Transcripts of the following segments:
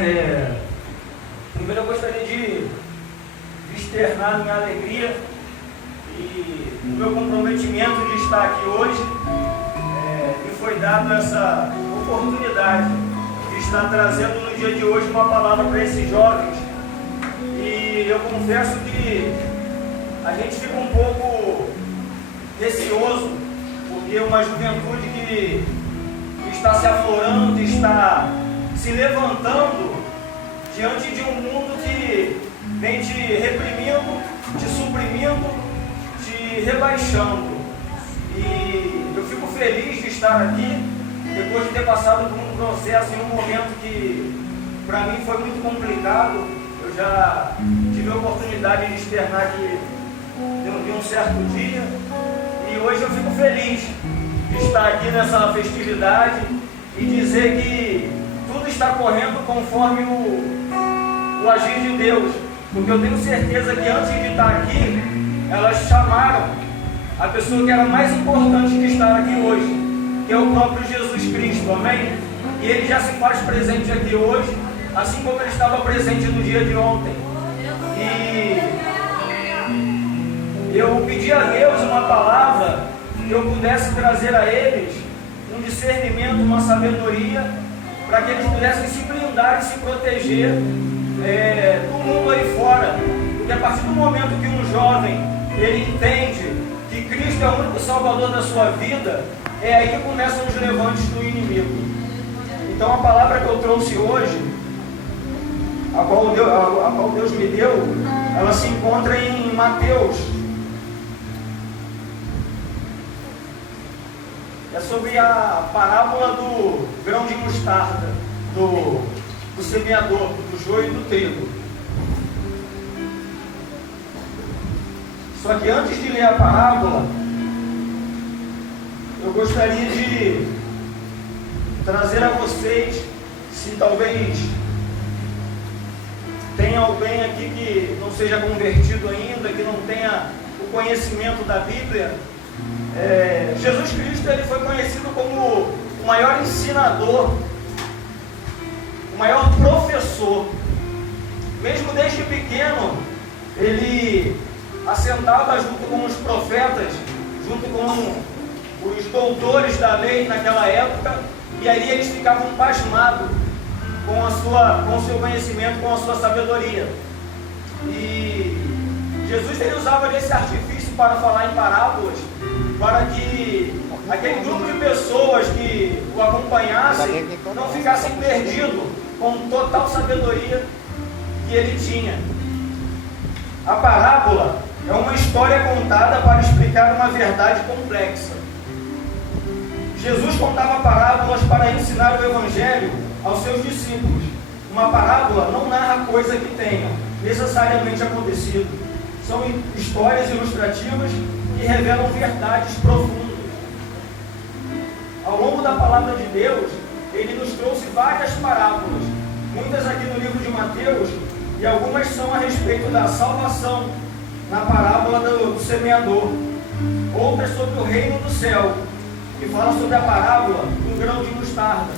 Primeiro eu gostaria de externar minha alegria e o meu comprometimento de estar aqui hoje. Me foi dado essa oportunidade de estar trazendo no dia de hoje uma palavra para esses jovens. E eu confesso que a gente fica um pouco receoso, porque uma juventude que está se aflorando, está se levantando diante de um mundo que vem te reprimindo, te suprimindo, te rebaixando. E eu fico feliz de estar aqui, depois de ter passado por um processo em um momento que para mim foi muito complicado. Eu já tive a oportunidade de externar aqui de um certo dia, e hoje eu fico feliz de estar aqui nessa festividade e dizer que tudo está correndo conforme o agir de Deus, porque eu tenho certeza que antes de estar aqui, elas chamaram a pessoa que era mais importante de estar aqui hoje, que é o próprio Jesus Cristo, amém? E Ele já se faz presente aqui hoje, assim como Ele estava presente no dia de ontem. E eu pedi a Deus uma palavra que eu pudesse trazer a eles um discernimento, uma sabedoria, para que eles pudessem se blindar e se proteger do mundo aí fora. Porque a partir do momento que um jovem ele entende que Cristo é o único Salvador da sua vida, é aí que começam os levantes do inimigo. Então a palavra que eu trouxe hoje, a qual Deus me deu, ela se encontra em Mateus. É sobre a parábola do grão de mostarda, do semeador, do joio e do trigo. Só que antes de ler a parábola, eu gostaria de trazer a vocês, se talvez tenha alguém aqui que não seja convertido ainda, que não tenha o conhecimento da Bíblia. Jesus Cristo ele foi conhecido como o maior ensinador, o maior professor. Mesmo desde pequeno, ele assentava junto com os profetas, junto com os doutores da lei naquela época, e aí eles ficavam pasmados com o seu conhecimento, com a sua sabedoria. E Jesus ele usava desse artifício para falar em parábolas, para que aquele grupo de pessoas que o acompanhassem não ficassem perdidos com total sabedoria que ele tinha. A parábola é uma história contada para explicar uma verdade complexa. Jesus contava parábolas para ensinar o Evangelho aos seus discípulos. Uma parábola não narra coisa que tenha necessariamente acontecido. São histórias ilustrativas que revelam verdades profundas. Ao longo da palavra de Deus, Ele nos trouxe várias parábolas, muitas aqui no livro de Mateus, e algumas são a respeito da salvação, na parábola do semeador, outras sobre o reino do céu, que fala sobre a parábola do grão de mostarda.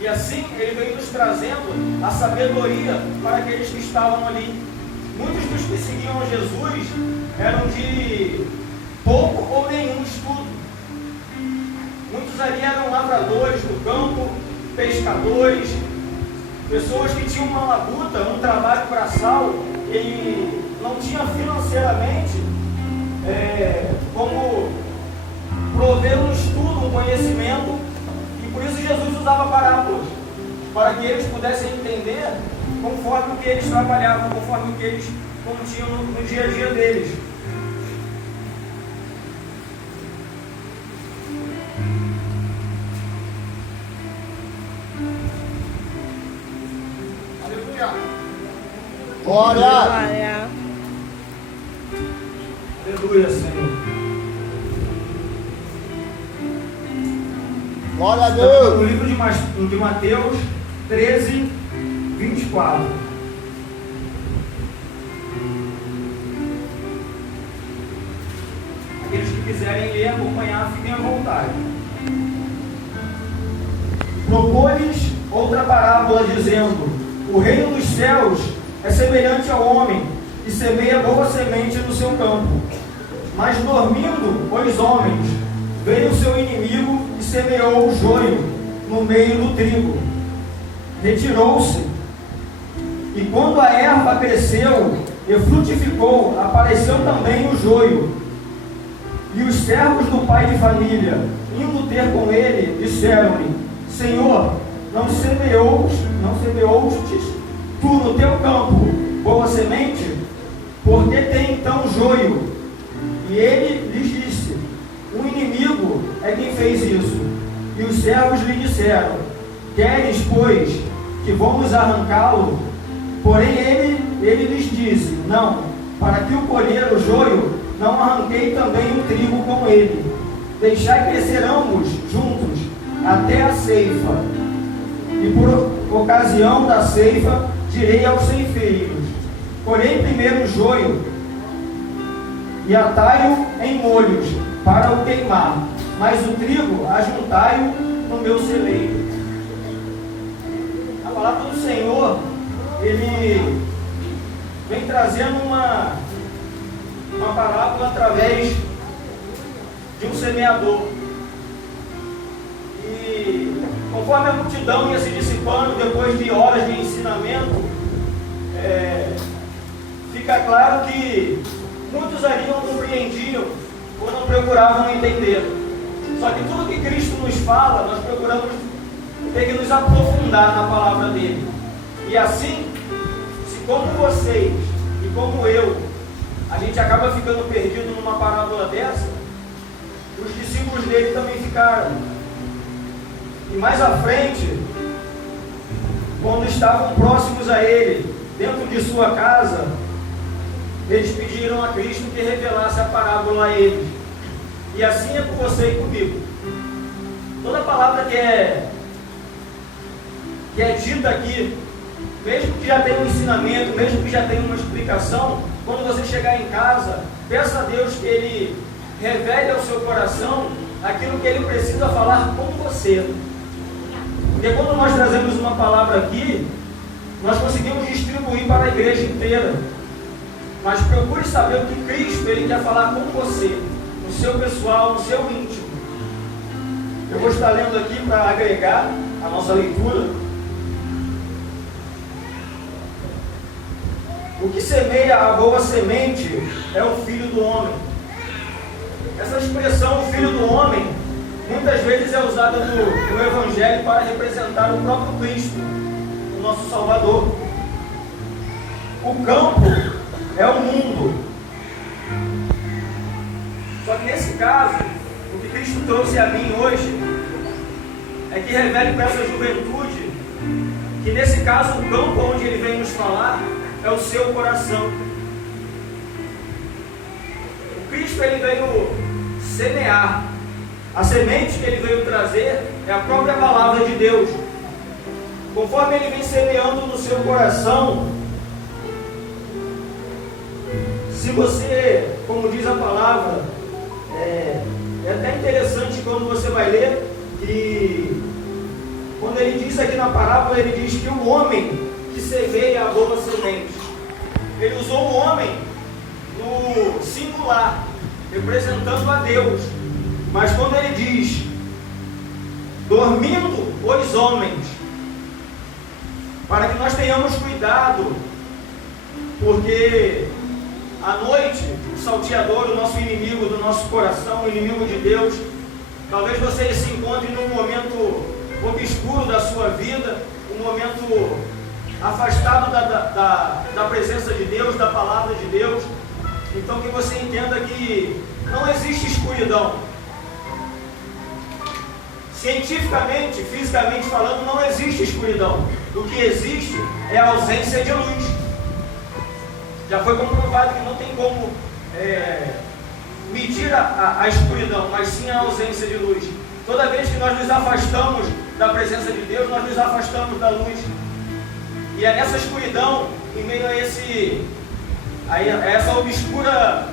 E assim Ele veio nos trazendo a sabedoria para aqueles que estavam ali. Muitos dos que seguiam Jesus eram de pouco ou nenhum estudo. Muitos ali eram lavradores do campo, pescadores, pessoas que tinham uma labuta, um trabalho braçal, e não tinha financeiramente como prover um estudo, um conhecimento, e por isso Jesus usava parábolas, para que eles pudessem entender conforme o que eles trabalhavam, conforme o que eles continham no dia a dia deles. Aleluia! Glória! Aleluia, Senhor! Glória a Deus! No livro de Mateus 13, 24. Aqueles que quiserem ler, acompanhar, fiquem à vontade. Propôs-lhes outra parábola, dizendo: O reino dos céus é semelhante ao homem que semeia boa semente no seu campo. Mas dormindo os homens, veio o seu inimigo e semeou o joio no meio do trigo. Retirou-se, e quando a erva cresceu e frutificou, apareceu também o joio. E os servos do pai de família, indo ter com ele, disseram-lhe: Senhor, não semeoustes tu no teu campo boa semente? Por que tem então joio? E ele lhes disse: o inimigo é quem fez isso. E os servos lhe disseram: queres, pois, que vamos arrancá-lo? Porém ele lhes disse: não, para que o colher o joio, não arranquei também o trigo com ele. Deixai crescer ambos juntos até a ceifa. E por ocasião da ceifa direi aos ceifeiros: colhei primeiro o joio e atai-o em molhos para o queimar, mas o trigo ajuntai-o no meu celeiro. A palavra do Senhor, ele vem trazendo uma parábola através de um semeador. E conforme a multidão ia se dissipando, depois de horas de ensinamento, fica claro que muitos ali não compreendiam ou não procuravam entender. Só que tudo que Cristo nos fala, nós procuramos ter que nos aprofundar na palavra dele. E assim, se como vocês e como eu, a gente acaba ficando perdido numa parábola dessa, os discípulos dele também ficaram. E mais à frente, quando estavam próximos a ele, dentro de sua casa, eles pediram a Cristo que revelasse a parábola a eles. E assim é com você e comigo. Toda palavra que é dita aqui, mesmo que já tenha um ensinamento, mesmo que já tenha uma explicação, quando você chegar em casa, peça a Deus que Ele revele ao seu coração aquilo que Ele precisa falar com você. Porque quando nós trazemos uma palavra aqui, nós conseguimos distribuir para a igreja inteira. Mas procure saber o que Cristo Ele quer falar com você, no seu pessoal, no seu íntimo. Eu vou estar lendo aqui para agregar a nossa leitura. O que semeia a boa semente é o Filho do Homem. Essa expressão, o Filho do Homem, muitas vezes é usada no Evangelho para representar o próprio Cristo, o nosso Salvador. O campo é o mundo. Só que nesse caso, o que Cristo trouxe a mim hoje é que revele para essa juventude que nesse caso o campo onde Ele vem nos falar é o seu coração. O Cristo Ele veio semear. A semente que Ele veio trazer é a própria palavra de Deus. Conforme Ele vem semeando no seu coração, se você, como diz a palavra, é até interessante quando você vai ler, que quando Ele diz aqui na parábola, Ele diz que o homem que semeia a boa semente, Ele usou o homem no singular, representando a Deus. Mas quando Ele diz dormindo os homens, para que nós tenhamos cuidado, porque à noite o salteador, o nosso inimigo do nosso coração, o inimigo de Deus, talvez você se encontre num momento obscuro da sua vida, um momento afastado da presença de Deus, da palavra de Deus. Então que você entenda que não existe escuridão. Cientificamente, fisicamente falando, não existe escuridão. O que existe é a ausência de luz. Já foi comprovado que não tem como medir a escuridão, mas sim a ausência de luz. Toda vez que nós nos afastamos da presença de Deus, nós nos afastamos da luz. E é nessa escuridão, em meio a essa obscura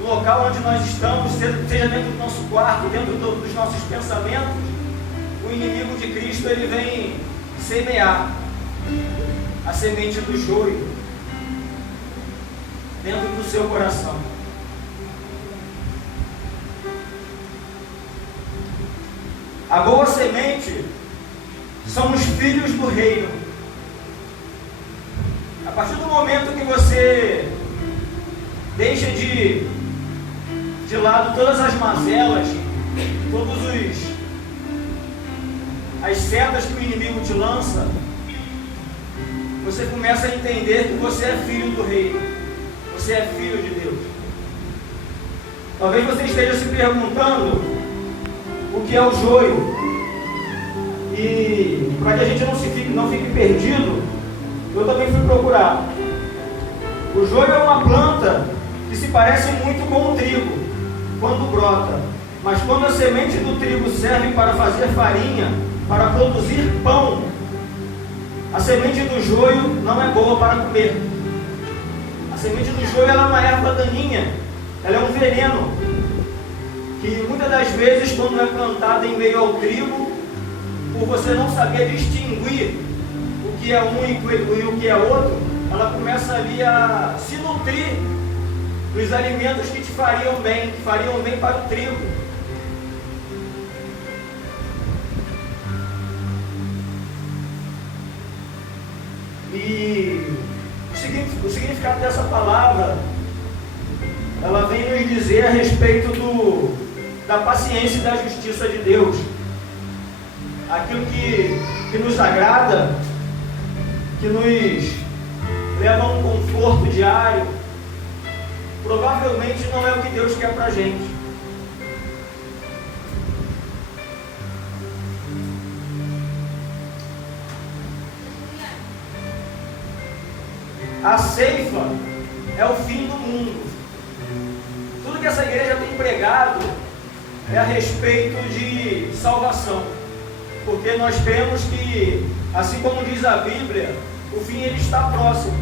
local onde nós estamos, seja dentro do nosso quarto, dentro dos nossos pensamentos, o inimigo de Cristo ele vem semear. a semente do joio dentro do seu coração. A boa semente são os filhos do reino. A partir do momento que você deixa de lado todas as mazelas, as setas que o inimigo te lança, você começa a entender que você é filho do reino, você é filho de Deus. Talvez você esteja se perguntando o que é o joio, e para que a gente não fique perdido, eu também fui procurar. O joio é uma planta que se parece muito com o trigo quando brota, mas quando a semente do trigo serve para fazer farinha, para produzir pão, a semente do joio não é boa para comer. A semente do joio ela é uma erva daninha, ela é um veneno, que muitas das vezes, quando é plantada em meio ao trigo, por você não saber distinguir o que é um e o que é outro, ela começa ali a se nutrir dos alimentos que te fariam bem para o trigo. E o significado dessa palavra, ela vem nos dizer a respeito da paciência e da justiça de Deus. Aquilo que nos agrada, que nos leva a um conforto diário, provavelmente não é o que Deus quer para a gente. A ceifa é o fim do mundo. Tudo que essa igreja tem pregado é a respeito de salvação, porque nós cremos que, assim como diz a Bíblia, o fim ele está próximo.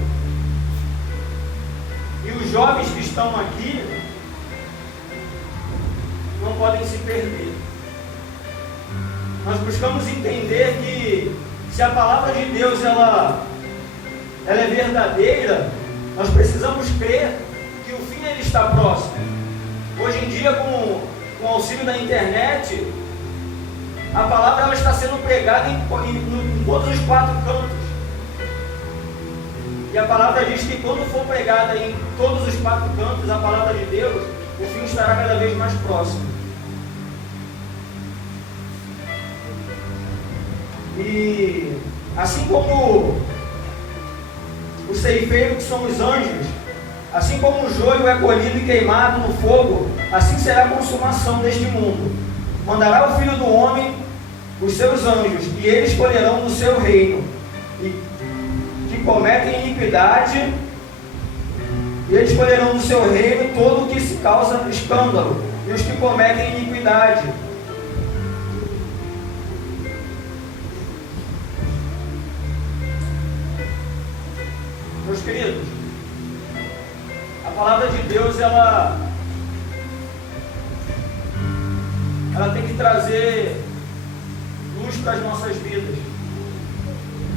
E os jovens que estão aqui não podem se perder. Nós buscamos entender que, se a palavra de Deus ela é verdadeira, nós precisamos crer que o fim ele está próximo. Hoje em dia, com o auxílio da internet, a palavra ela está sendo pregada em todos os 4 cantos. E a palavra diz que quando for pregada em todos os 4 cantos a palavra de Deus, o fim estará cada vez mais próximo. E assim como o ceifeiro, que são os anjos, assim como o joio é colhido e queimado no fogo, assim será a consumação deste mundo. Mandará o Filho do Homem os seus anjos, e eles colherão do seu reino, e que cometem iniquidade, e eles colherão do seu reino todo o que se causa escândalo, e os que cometem iniquidade. Meus queridos, a palavra de Deus ela tem que trazer luz para as nossas vidas.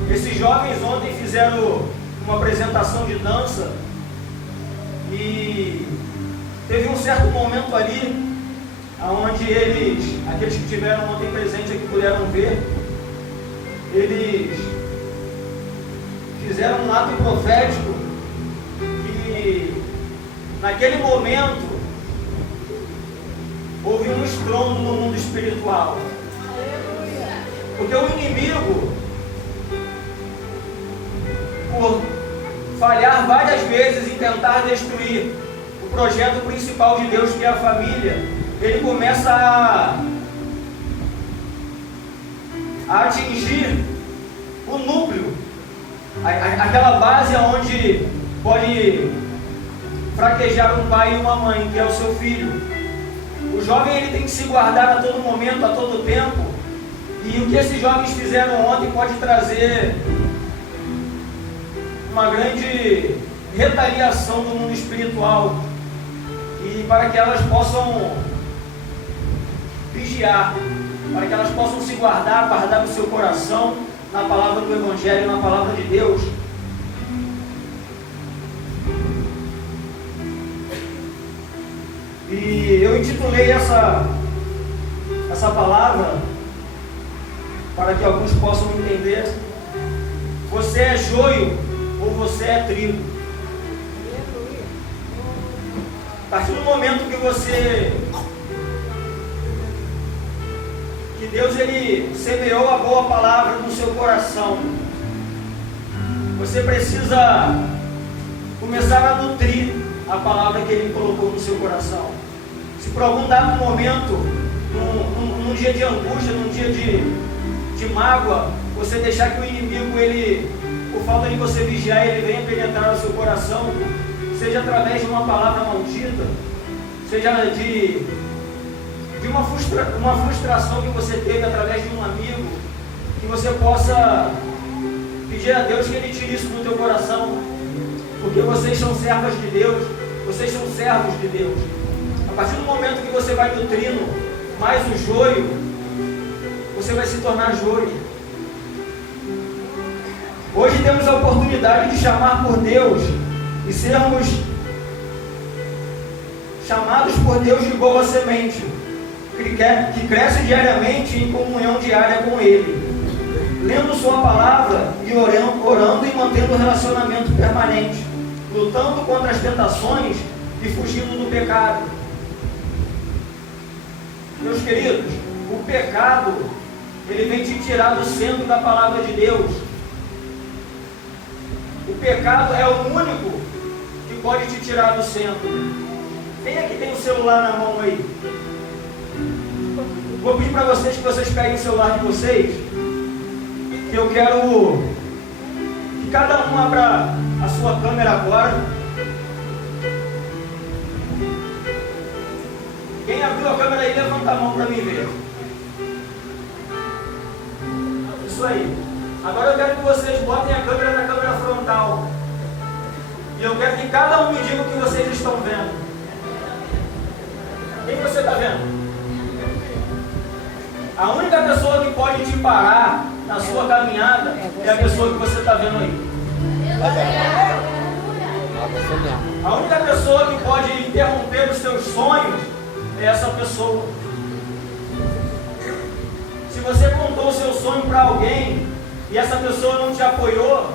Esses jovens ontem fizeram uma apresentação de dança e teve um certo momento ali onde aqueles que tiveram ontem presente aqui puderam ver, eles fizeram um ato profético que naquele momento houve um estrondo no mundo espiritual. Porque o inimigo, por falhar várias vezes em tentar destruir o projeto principal de Deus, que é a família, ele começa a atingir o núcleo, aquela base onde pode fraquejar um pai e uma mãe, que é o seu filho. O jovem ele tem que se guardar a todo momento, a todo tempo, e o que esses jovens fizeram ontem pode trazer uma grande retaliação do mundo espiritual, e para que elas possam vigiar, para que elas possam se guardar o seu coração na palavra do Evangelho, na palavra de Deus, Eu intitulei essa palavra, para que alguns possam entender: você é joio ou você é trigo? A partir do momento que Deus ele semeou a boa palavra no seu coração, você precisa começar a nutrir a palavra que ele colocou no seu coração. Se por algum dado momento, num dia de angústia, num dia de mágoa, você deixar que o inimigo, ele, por falta de você vigiar, ele venha penetrar no seu coração, seja através de uma palavra maldita, seja de uma frustração que você teve através de um amigo, que você possa pedir a Deus que Ele tire isso do teu coração, porque vocês são servas de Deus, vocês são servos de Deus. A partir do momento que você vai nutrindo mais o joio, você vai se tornar joio. Hoje temos a oportunidade de chamar por Deus e sermos chamados por Deus de boa semente, que cresce diariamente em comunhão diária com Ele, lendo sua palavra e orando e mantendo o relacionamento permanente, lutando contra as tentações e fugindo do pecado. Meus queridos, o pecado, ele vem te tirar do centro da palavra de Deus. O pecado é o único que pode te tirar do centro. Quem é que tem o celular na mão aí? Vou pedir para vocês que vocês peguem o celular de vocês, que eu quero que cada um abra a sua câmera agora. Quem abriu a câmera aí, levanta a mão para mim ver. Isso aí. Agora eu quero que vocês botem a câmera na câmera frontal. E eu quero que cada um me diga o que vocês estão vendo. Quem você está vendo? A única pessoa que pode te parar na sua caminhada é a pessoa que você está vendo aí. A única pessoa que pode interromper os seus sonhos é essa pessoa. Se você contou o seu sonho para alguém e essa pessoa não te apoiou,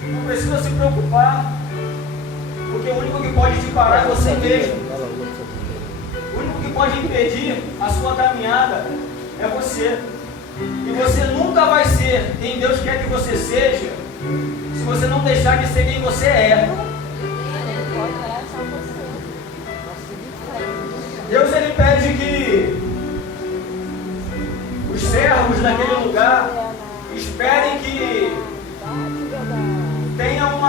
não precisa se preocupar, porque o único que pode te parar é você mesmo. O único que pode impedir a sua caminhada é você. E você nunca vai ser quem Deus quer que você seja se você não deixar de ser quem você é. Deus ele pede que os servos daquele lugar esperem que tenha um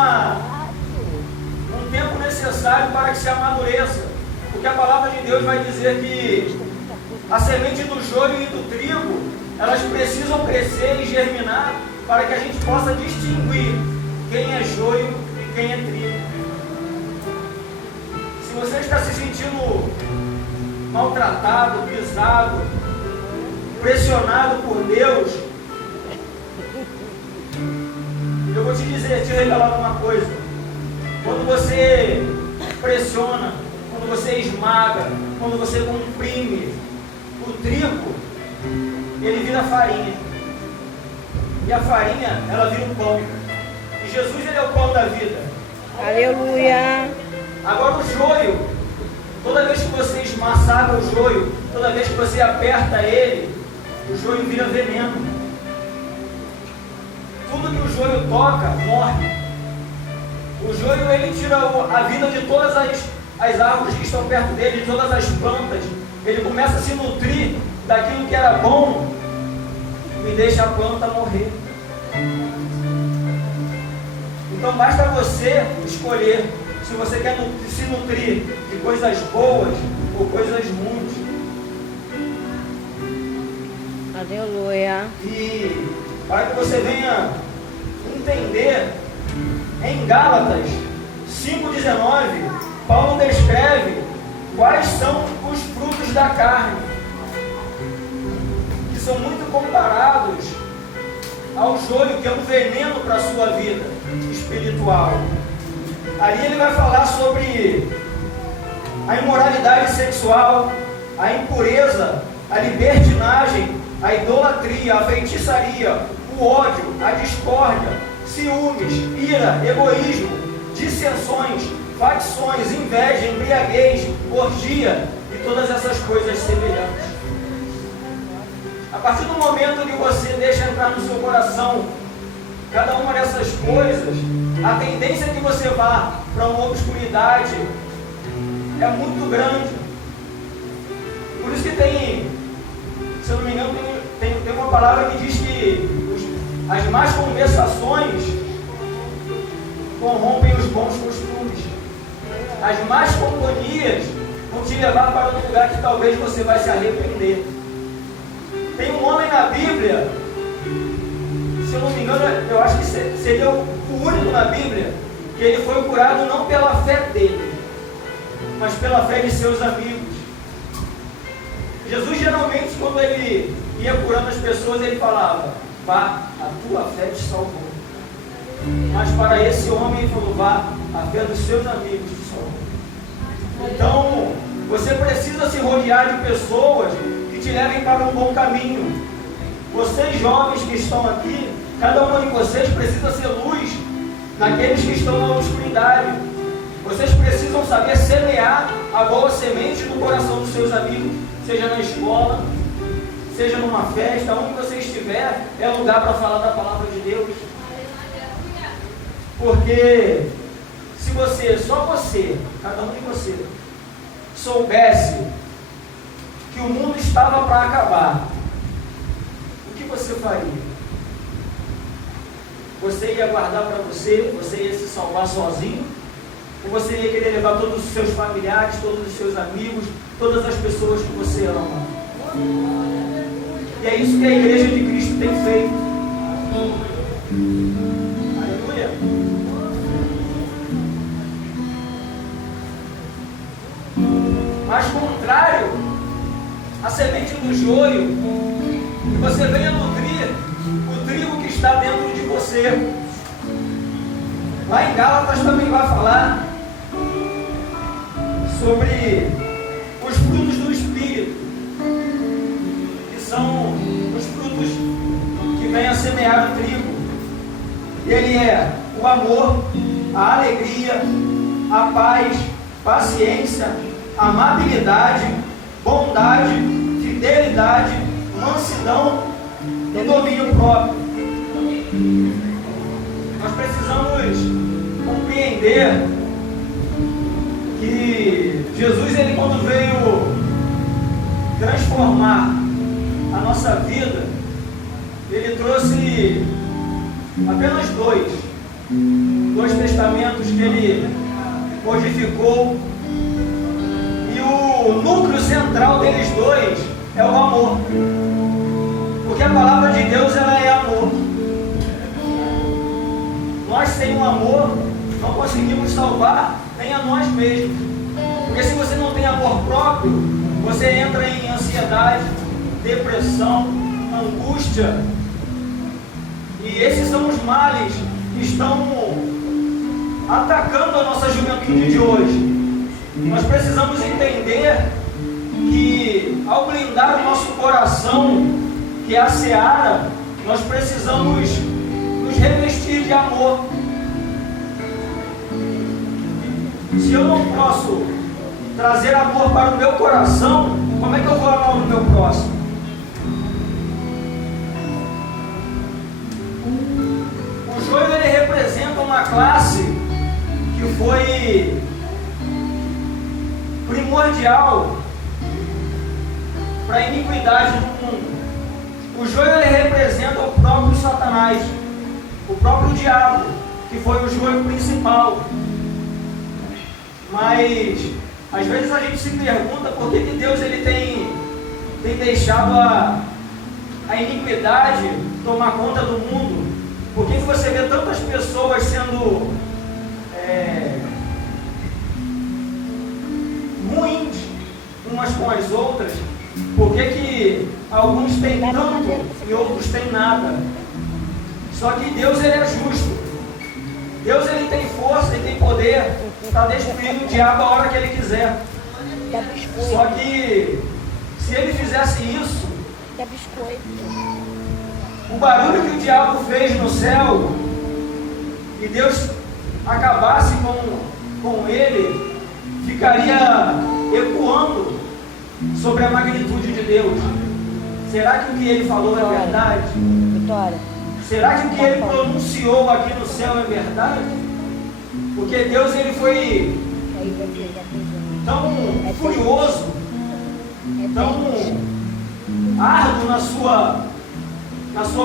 tempo necessário para que se amadureça. Porque a palavra de Deus vai dizer que a semente do joio e do trigo, elas precisam crescer e germinar para que a gente possa distinguir quem é joio e quem é trigo. Se você está se sentindo maltratado, pisado, pressionado por Deus, eu vou te dizer, te revelar uma coisa: quando você pressiona, quando você esmaga, quando você comprime o trigo, ele vira farinha. E a farinha, ela vira o pão. E Jesus, ele é o pão da vida. Aleluia. Agora o joio, toda vez que você esmaçaga o joio, toda vez que você aperta ele, o joio vira veneno. Tudo que o joio toca, morre. O joio, ele tira a vida de todas as árvores que estão perto dele, de todas as plantas. Ele começa a se nutrir daquilo que era bom e deixa a planta morrer. Então basta você escolher se você quer se nutrir de coisas boas ou coisas ruins. Aleluia. E para que você venha entender, em Gálatas 5,19, Paulo descreve quais são os frutos da carne, que são muito comparados ao joio, que é um veneno para a sua vida espiritual. Ali ele vai falar sobre a imoralidade sexual, a impureza, a libertinagem, a idolatria, a feitiçaria, o ódio, a discórdia, ciúmes, ira, egoísmo, dissensões, facções, inveja, embriaguez, orgia e todas essas coisas semelhantes. A partir do momento que você deixa entrar no seu coração cada uma dessas coisas, a tendência que você vá para uma obscuridade é muito grande. Por isso que tem, se eu não me engano, tem uma palavra que diz que as más conversações corrompem os bons costumes. As más companhias vão te levar para um lugar que talvez você vai se arrepender. Tem um homem na Bíblia, se eu não me engano, eu acho que seria o único na Bíblia, que ele foi curado não pela fé dele, mas pela fé de seus amigos. Jesus geralmente, quando ele ia curando as pessoas, ele falava: vá, a tua fé te salvou. Mas para esse homem ele falou: vá, a fé dos seus amigos te salvou. Então, você precisa se rodear de pessoas que te levem para um bom caminho. Vocês jovens que estão aqui, cada um de vocês precisa ser luz naqueles que estão na obscuridade. Vocês precisam saber semear a boa semente no coração dos seus amigos, seja na escola, seja numa festa, onde você estiver, é lugar para falar da palavra de Deus. Porque se você, só você, cada um de vocês, soubesse que o mundo estava para acabar, o que você faria? Você ia guardar para você? Você ia se salvar sozinho? Ou você ia querer levar todos os seus familiares, todos os seus amigos, todas as pessoas que você ama? E é isso que a igreja de Cristo tem feito. Aleluia. Mas contrário, a semente do joio, que você venha nutrir o trigo que está dentro de você. Lá em Gálatas também vai falar sobre os frutos do Espírito, que são os frutos que vêm a semear o trigo. E ele é o amor, a alegria, a paz, paciência, amabilidade, bondade, fidelidade, mansidão e domínio próprio. Nós precisamos compreender que Jesus, ele quando veio transformar a nossa vida, ele trouxe apenas dois testamentos que ele modificou, e o núcleo central deles dois é o amor, porque a palavra de Deus, ela é amor. Nós sem o amor não conseguimos salvar nem a nós mesmos, porque se você não tem amor próprio, você entra em ansiedade, depressão, angústia, e esses são os males que estão atacando a nossa juventude de hoje. Nós precisamos entender que ao blindar o nosso coração, que é a seara, nós precisamos nos revestir de amor. Se eu não posso trazer amor para o meu coração, como é que eu vou amar o meu próximo? O joio, ele representa uma classe que foi primordial para a iniquidade do mundo. O joio, ele representa o próprio Satanás, o próprio diabo, que foi o joio principal. Mas às vezes a gente se pergunta por que Deus, ele tem deixado a iniquidade tomar conta do mundo. Por que você vê tantas pessoas sendo ruins umas com as outras? Por que alguns têm tanto e outros têm nada? Só que Deus, ele é justo. Deus, ele tem força e tem poder para destruir o diabo a hora que ele quiser. Só que Se ele fizesse isso, Dá biscoito. o barulho que o diabo fez no céu, e Deus acabasse com ele, ficaria ecoando sobre a magnitude de Deus. Será que o que ele falou é verdade? Vitória. Será que o que ele pronunciou aqui no céu é verdade? Porque Deus, ele foi tão furioso, tão árduo na sua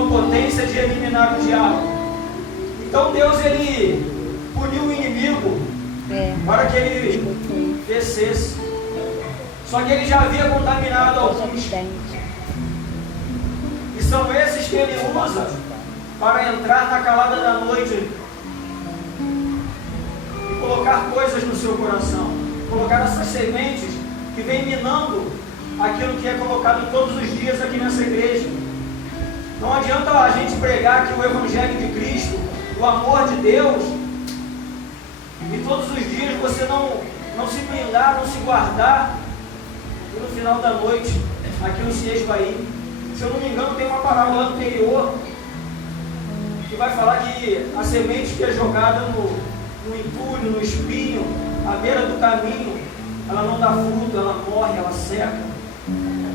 potência de eliminar o diabo. Então Deus, ele puniu o inimigo para que ele descesse. Só que ele já havia contaminado alguns. E são esses que ele usa para entrar na calada da noite e colocar coisas no seu coração. Colocar essas sementes que vem minando aquilo que é colocado todos os dias aqui nessa igreja. Não adianta a gente pregar aqui o Evangelho de Cristo, o amor de Deus, e todos os dias você não se blindar, não se guardar, e no final da noite aquilo se esvair. Se eu não me engano, tem uma parábola anterior que vai falar que a semente que é jogada no entulho, no espinho, à beira do caminho, ela não dá fruto, ela morre, ela seca.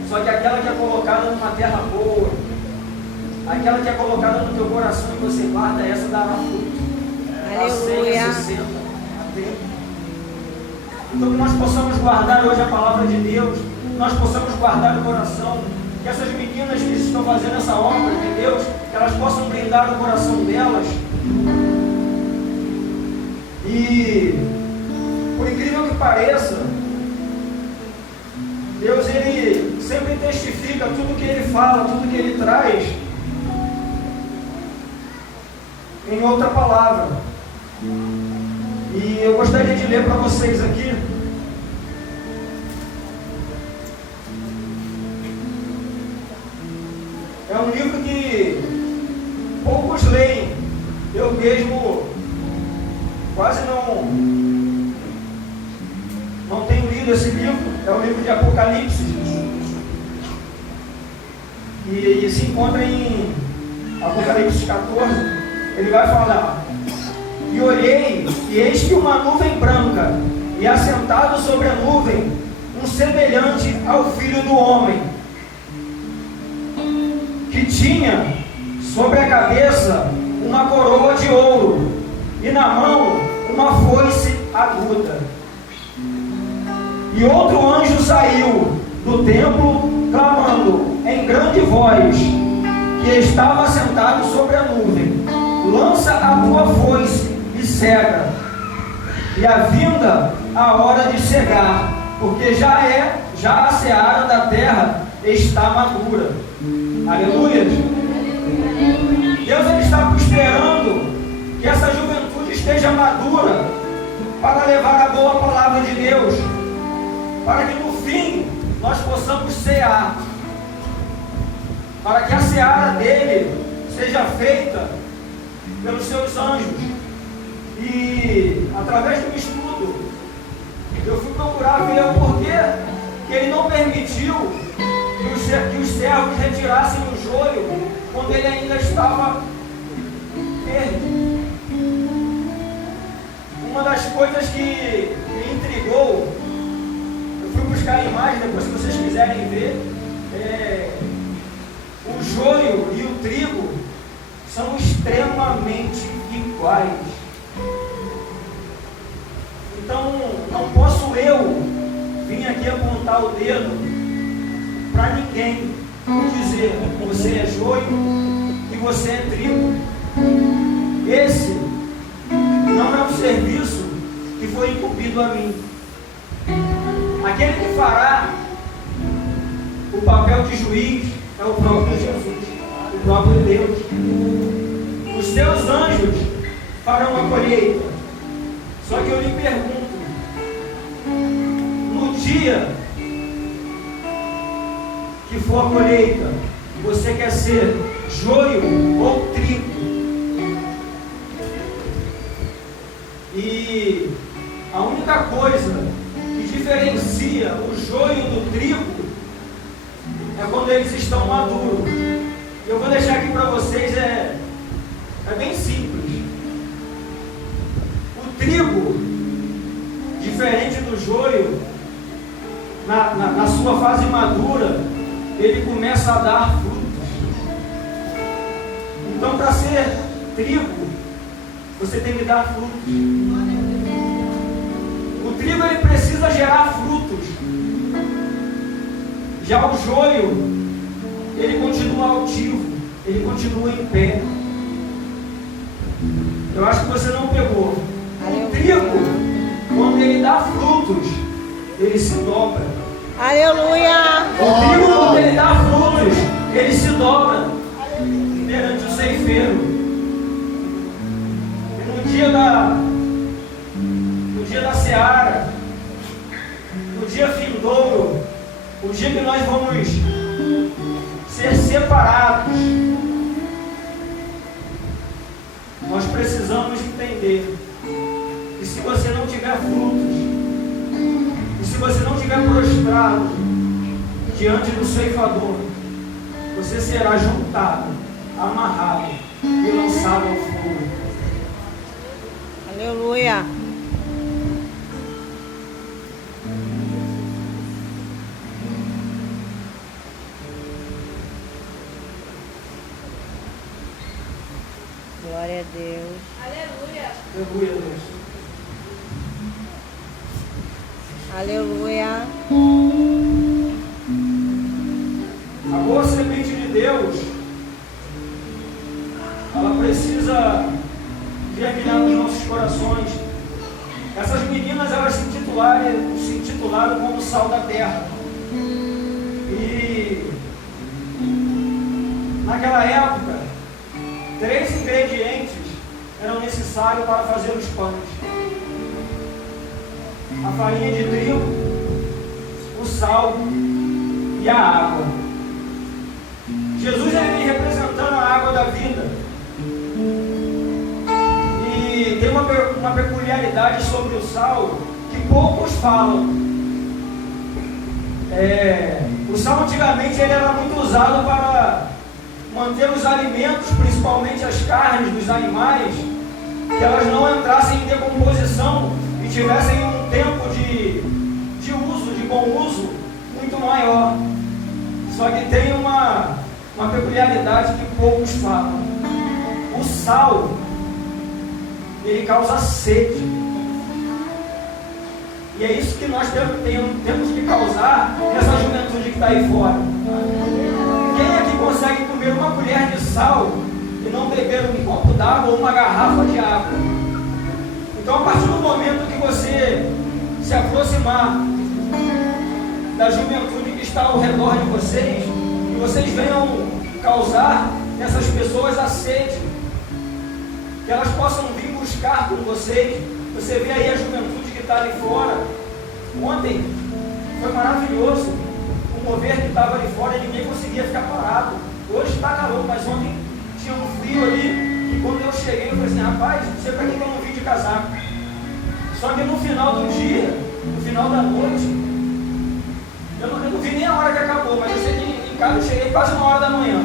Só que aquela que é colocada numa terra boa, aquela que é colocada no teu coração e você guarda, essa dará fruto. A 100, a 60, a 30. Então que nós possamos guardar hoje a palavra de Deus, nós possamos guardar o coração, que essas meninas que estão fazendo essa obra de Deus, que elas possam blindar o coração delas. E por incrível que pareça, Deus, ele sempre testifica tudo que ele fala, tudo que ele traz em outra palavra. E eu gostaria de ler para vocês aqui é um livro que poucos leem. Eu mesmo quase não tenho lido esse livro. É o livro de Apocalipse. E se encontra em Apocalipse 14. Ele vai falar: e olhei, e eis que uma nuvem branca, e assentado sobre a nuvem, um semelhante ao Filho do Homem, que tinha sobre a cabeça uma coroa de ouro, e na mão uma foice aguda. E outro anjo saiu do templo, clamando em grande voz, que estava sentado sobre a nuvem: lança a tua foice e cega, e a vinda a hora de cegar, porque já a seara da terra está madura. Aleluia. Deus, ele está esperando que essa juventude esteja madura para levar a boa palavra de Deus, para que no fim nós possamos cear, para que a seara dele seja feita pelos seus anjos. E através do estudo eu fui procurar ver o porquê que ele não permitiu que os servos retirassem o joio quando ele ainda estava verde. Uma das coisas que me intrigou, eu fui buscar a imagem, depois se vocês quiserem ver, o joio e o trigo são extremamente iguais. Então não posso eu vir aqui apontar o dedo para ninguém e dizer: você é joio e você é trigo. Esse não é um serviço que foi incumbido a mim. Aquele que fará o papel de juiz é o próprio Jesus, o próprio Deus. Os seus anjos farão a colheita. Só que eu lhe pergunto, no dia que for a colheita, você quer ser joio ou trigo? E a única coisa que diferencia o joio do trigo é quando eles estão maduros. Eu vou deixar aqui para vocês, é bem simples. O trigo, diferente do joio, na sua fase madura, ele começa a dar frutos. Então, para ser trigo, você tem que dar frutos. O trigo, ele precisa gerar frutos. Já o joio, ele continua altivo, ele continua em pé. Eu acho que você não pegou. O trigo, quando ele dá frutos, ele se dobra. Aleluia! O trigo, quando ele dá frutos, ele se dobra perante o ceifeiro. E no dia da seara, no dia vindouro, o dia que nós vamos ser separados, nós precisamos entender que se você não tiver frutos, e se você não tiver prostrado diante do ceifador, você será juntado, amarrado e lançado ao fogo. Aleluia! Glória a Deus. Aleluia. Aleluia, Deus. Aleluia. A boa semente de Deus, ela precisa germinar nos nossos corações. Essas meninas, elas se intitularam como sal da terra. E naquela época, 3 ingredientes eram necessários para fazer os pães: a farinha de trigo, o sal e a água. Jesus, ele vem representando a água da vida. E tem uma peculiaridade sobre o sal que poucos falam. O sal antigamente ele era muito usado para manter os alimentos, principalmente as carnes dos animais, que elas não entrassem em decomposição e tivessem um tempo de uso, de bom uso, muito maior. Só que tem uma peculiaridade que poucos falam. O sal, ele causa sede. E é isso que nós temos que causar nessa juventude que está aí fora. Quem aqui consegue comer uma colher de sal e não beber um copo d'água ou uma garrafa de água? Então, a partir do momento que você se aproximar da juventude que está ao redor de vocês, e vocês venham causar nessas pessoas a sede, que elas possam vir buscar com vocês. Você vê aí a juventude que está ali fora. Ontem foi maravilhoso o mover que estava ali fora e ninguém conseguia ficar parado. Hoje está calor, mas ontem tinha um frio ali, e quando eu cheguei eu falei assim: rapaz, não sei para que eu não vim de casaco. Só que no final do dia, no final da noite, eu não vi nem a hora que acabou, mas eu sei que em casa eu cheguei quase 1h da manhã.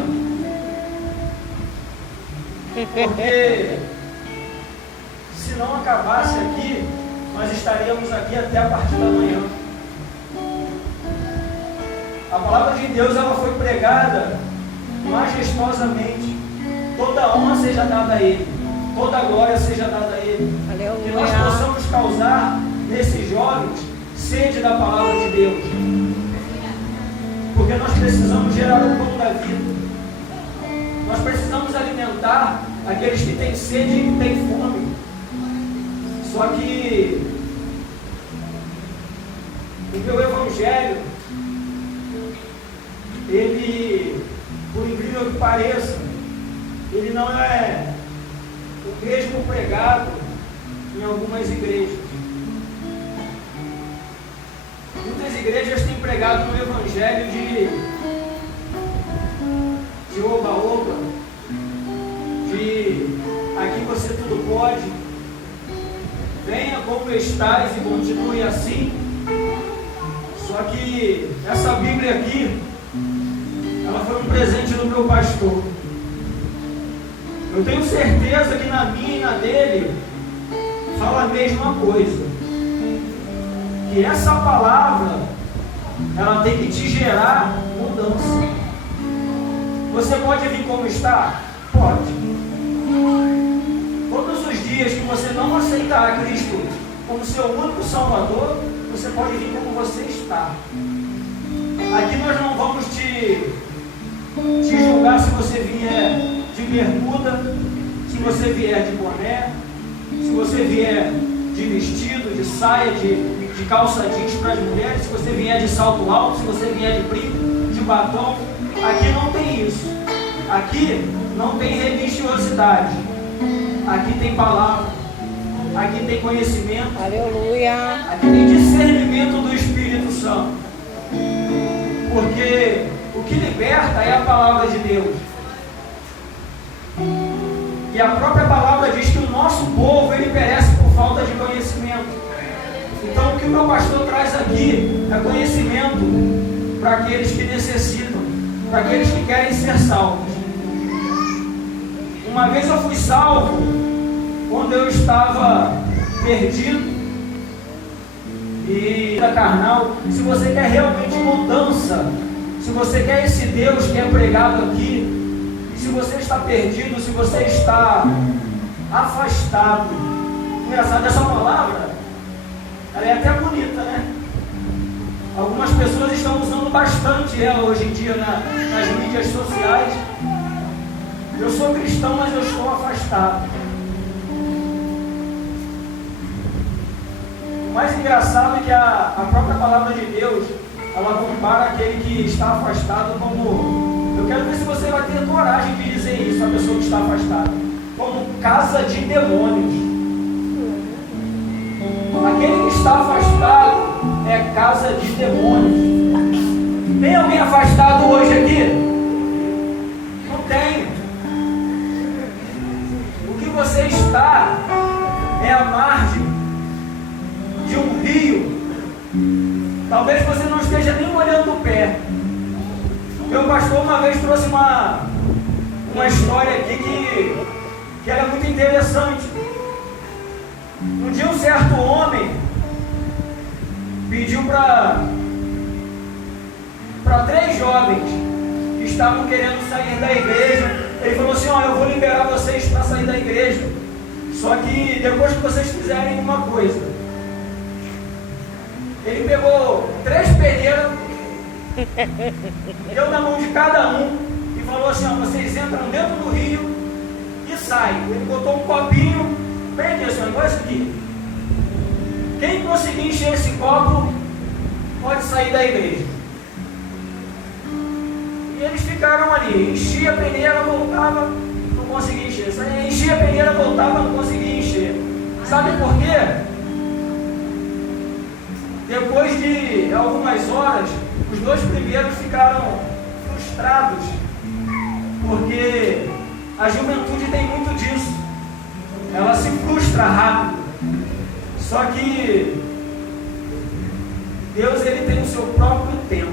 Porque se não acabasse aqui, nós estaríamos aqui até a partir da manhã. A palavra de Deus, ela foi pregada majestosamente. Toda honra seja dada a Ele, toda glória seja dada a Ele. Aleluia. Que nós possamos causar nesses jovens sede da palavra de Deus, porque nós precisamos gerar o pão da vida. Nós precisamos alimentar aqueles que têm sede e que têm fome. Só que o meu evangelho, ele, por incrível que pareça, ele não é o mesmo pregado em algumas igrejas. Muitas igrejas têm pregado no evangelho de oba-oba, de aqui você tudo pode, venha como estás e continue assim. Só que essa Bíblia aqui, ela foi um presente do meu pastor. Eu tenho certeza que na minha e na dele fala a mesma coisa. Que essa palavra, ela tem que te gerar mudança. Você pode vir como está? Pode. Todos os dias que você não aceitar Cristo como seu único Salvador, você pode vir como você está. Aqui nós não vamos te julgar se você vier de bermuda, se você vier de boné, se você vier de vestido, de saia, de calça jeans para as mulheres, se você vier de salto alto, se você vier de brinco, de batom. Aqui não tem isso. Aqui não tem religiosidade. Aqui tem palavra. Aqui tem conhecimento. Aleluia. Aqui tem discernimento do Espírito Santo. Porque o que liberta é a palavra de Deus. E a própria palavra diz que o nosso povo, ele perece por falta de conhecimento. Então o que o meu pastor traz aqui é conhecimento para aqueles que necessitam, para aqueles que querem ser salvos. Uma vez eu fui salvo quando eu estava perdido e carnal. Se você quer realmente mudança, se você quer esse Deus que é pregado aqui, se você está perdido, se você está afastado. Engraçado, essa palavra, ela é até bonita, né? Algumas pessoas estão usando bastante ela hoje em dia nas mídias sociais. Eu sou cristão, mas eu estou afastado. O mais engraçado é que a própria palavra de Deus, ela compara aquele que está afastado como... Eu quero ver se você vai ter coragem de dizer isso, a pessoa que está afastada. Como casa de demônios. Aquele que está afastado é casa de demônios. Tem alguém afastado hoje aqui? Não tem. O que você está é a margem de um rio. Talvez você não esteja nem molhando o pé. Meu pastor uma vez trouxe uma história aqui que era muito interessante. Um dia um certo homem pediu para 3 jovens que estavam querendo sair da igreja. Ele falou assim: ó, eu vou liberar vocês para sair da igreja, só que depois que vocês fizerem uma coisa. Ele pegou 3 peneiras, deu na mão de cada um e falou assim: ó, vocês entram dentro do rio e saem. Ele botou um copinho bem aqui, assim, igual esse aqui. Quem conseguir encher esse copo pode sair da igreja. E eles ficaram ali, enchia a peneira, voltava, não conseguia encher. Enchia a peneira, voltava, não conseguia encher. Sabe por quê? Depois de algumas horas, os 2 primeiros ficaram frustrados, porque a juventude tem muito disso. Ela se frustra rápido. Só que Deus, ele tem o seu próprio tempo.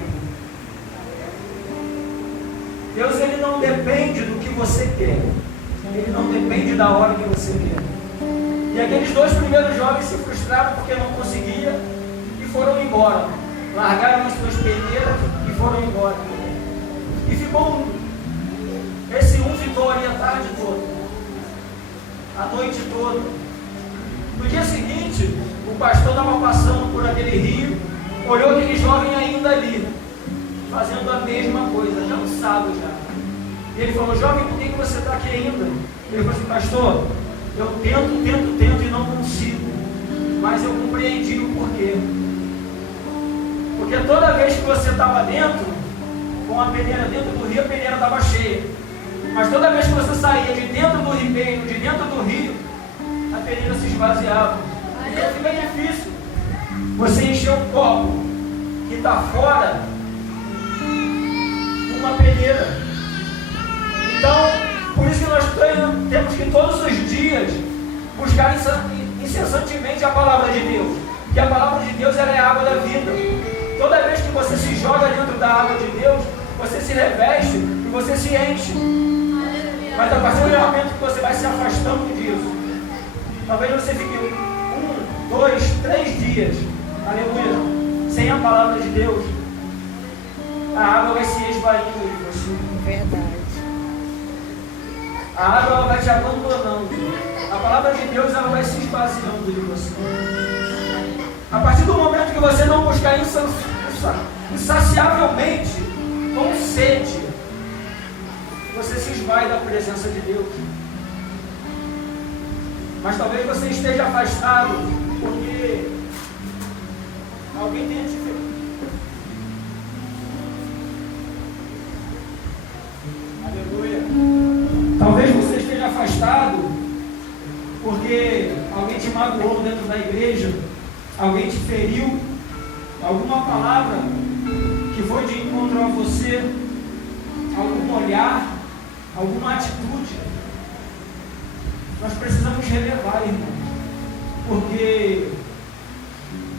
Deus, ele não depende do que você quer. Ele não depende da hora que você quer. E aqueles 2 primeiros jovens se frustraram porque não conseguiam e foram embora. Largaram as suas peneiras e foram embora. E ficou esse um ficou ali a tarde toda, a noite toda. No dia seguinte, o pastor estava passando por aquele rio, olhou aquele jovem ainda ali, fazendo a mesma coisa, cansado já. E ele falou: jovem, por que você está aqui ainda? Ele falou assim: pastor, eu tento e não consigo, mas eu compreendi o porquê. Porque toda vez que você estava dentro, com a peneira dentro do rio, a peneira estava cheia. Mas toda vez que você saía de dentro do ribeiro, de dentro do rio, a peneira se esvaziava. Então fica difícil você encher um copo que está fora de uma peneira. Então, por isso que nós temos que todos os dias buscar incessantemente a palavra de Deus. Porque a palavra de Deus, ela é a água da vida. Toda vez que você se joga dentro da água de Deus, você se reveste e você se enche. Mas a partir do momento que você vai se afastando disso, talvez você fique 1, 2, 3 dias, aleluia, sem a palavra de Deus, a água vai se esvaindo de você. Verdade. A água ela vai te abandonando. A palavra de Deus ela vai se esvaziando de você. A partir do momento que você não buscar insaciavelmente, com sede, você se esvai da presença de Deus. Mas talvez você esteja afastado porque alguém tenha te feito. Aleluia. Talvez você esteja afastado porque alguém te magoou dentro da igreja, alguém te feriu, alguma palavra que foi de encontro a você, algum olhar, alguma atitude. Nós precisamos relevar, irmão, porque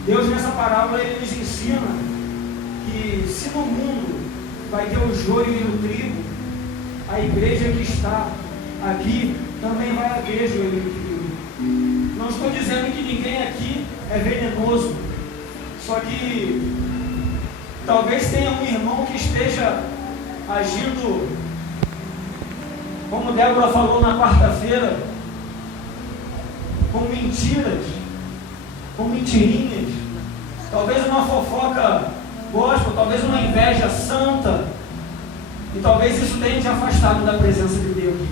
Deus nessa parábola ele nos ensina que se no mundo vai ter o joio e o trigo, a igreja que está aqui também vai haver joio e trigo. Não estou dizendo que ninguém aqui é venenoso, só que talvez tenha um irmão que esteja agindo, como Débora falou na quarta-feira, com mentiras, com mentirinhas, talvez uma fofoca gospel, talvez uma inveja santa, e talvez isso tenha te afastado da presença de Deus.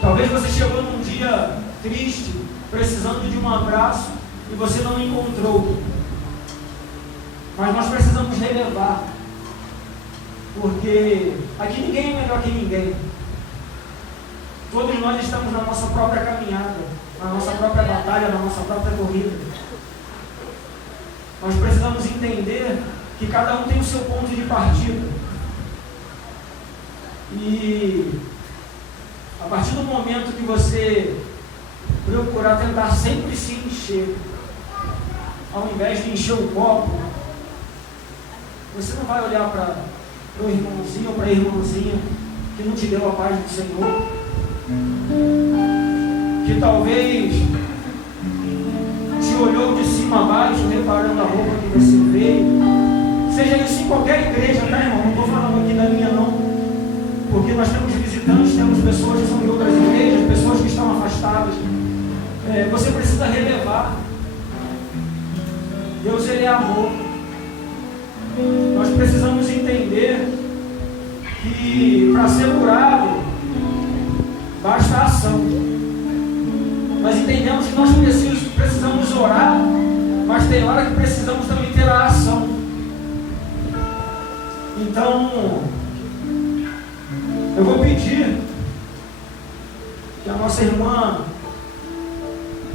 Talvez você chegou num dia triste, precisando de um abraço, e você não encontrou. Mas nós precisamos relevar, porque aqui ninguém é melhor que ninguém. Todos nós estamos na nossa própria caminhada, na nossa própria batalha, na nossa própria corrida. Nós precisamos entender que cada um tem o seu ponto de partida. E a partir do momento que você procurar tentar sempre se encher, ao invés de encher o copo, você não vai olhar para o irmãozinho ou para a irmãzinha que não te deu a paz do Senhor, que talvez te olhou de cima a baixo, reparando a roupa que você veio. Seja isso em qualquer igreja, tá, irmão? Não estou falando aqui da minha, não, porque nós temos visitantes, temos pessoas que são de outras igrejas, pessoas que estão afastadas. Você precisa relevar. Deus, ele é amor. Nós precisamos entender que para ser curado basta a ação. Nós entendemos que nós precisamos orar, mas tem hora que precisamos também ter a ação. Então, eu vou pedir que a nossa irmã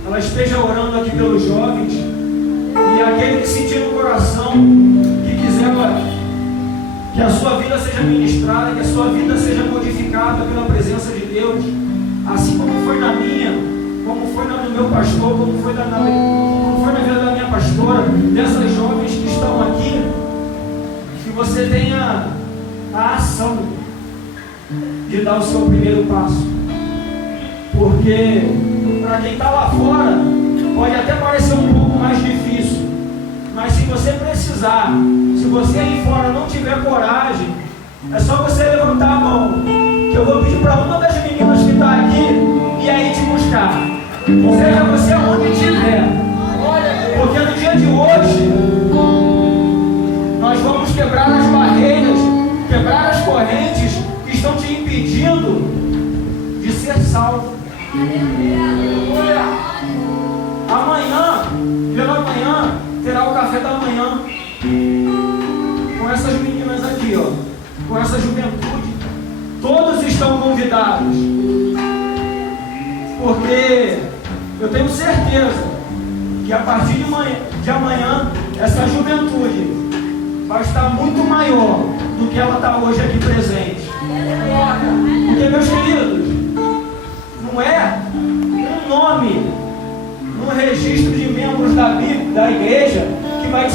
ela esteja orando aqui pelos jovens, e aquele que sentir no coração, que quiser que a sua vida seja ministrada, que a sua vida seja modificada pela presença de Deus, assim como foi na minha, como foi no meu pastor, como foi na vida da minha pastora, dessas jovens que estão aqui, que você tenha a ação de dar o seu primeiro passo. Porque para quem está lá fora pode até parecer um pouco mais difícil, mas se você precisar, se você aí fora não tiver coragem, é só você levantar a mão, que eu vou pedir para uma das meninas que está aqui e aí te buscar, seja você onde estiver, porque no dia de hoje nós vamos quebrar as barreiras, quebrar as correntes que estão te impedindo de ser salvo. Amanhã, pela manhã, terá o café da manhã com essas meninas aqui, ó, com essa juventude. Todos estão convidados, porque eu tenho certeza que a partir de amanhã essa juventude vai estar muito maior do que ela está hoje aqui presente. Porque, meus queridos, não é um nome no registro de membros da igreja que vai